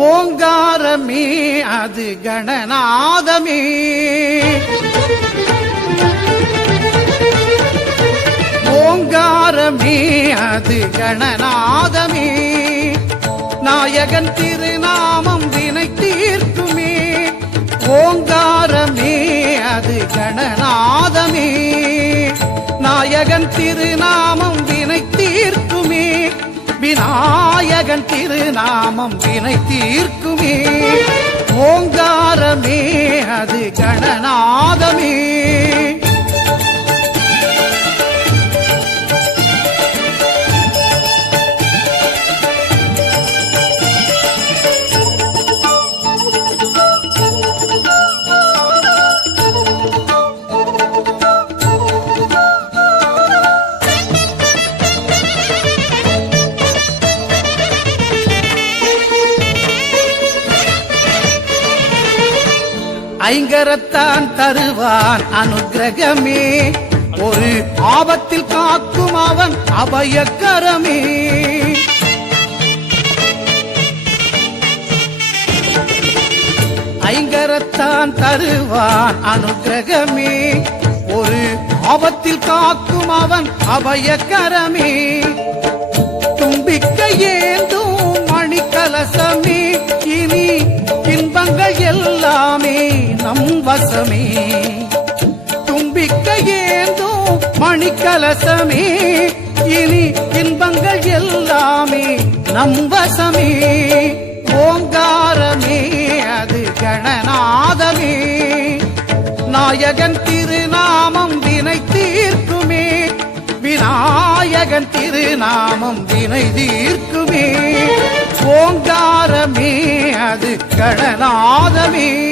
ஓங்காரமே அது கணநாதமே. ஓங்காரமே அது கணநாதமே. நாயகன் திருநாமம் வினை தீர்க்குமே ஓங்காரமே அது கணநாதமே. நாயகன் திருநாமம் விநாயகன் திருநாமம் வினை தீர்க்குமே. ஓங்காரமே அது கணநாதமே. ஐங்கரத்தான் தருவான் அனுகிரகமே ஒரு ஆபத்தில் காக்கும் அவன் அபயக்கரமே. ஐங்கரத்தான் தருவான் அனுகிரகமே ஒரு ஆபத்தில் காக்கும் அவன் அபயக்கரமே. தும்பிக்கையே மணிக்கலசமே தும்பிக்க ஏந்தும் மணிக்கலசமே. இனி இன்பங்கள் எல்லாமே நம் வசமே. ஓங்காரமே அது கணநாதமே. நாயகன் திருநாமம் வினை தீர்க்குமே. விநாயகன் திருநாமம் வினை தீர்க்குமே. ஓங்காரமே அது கடநாதமே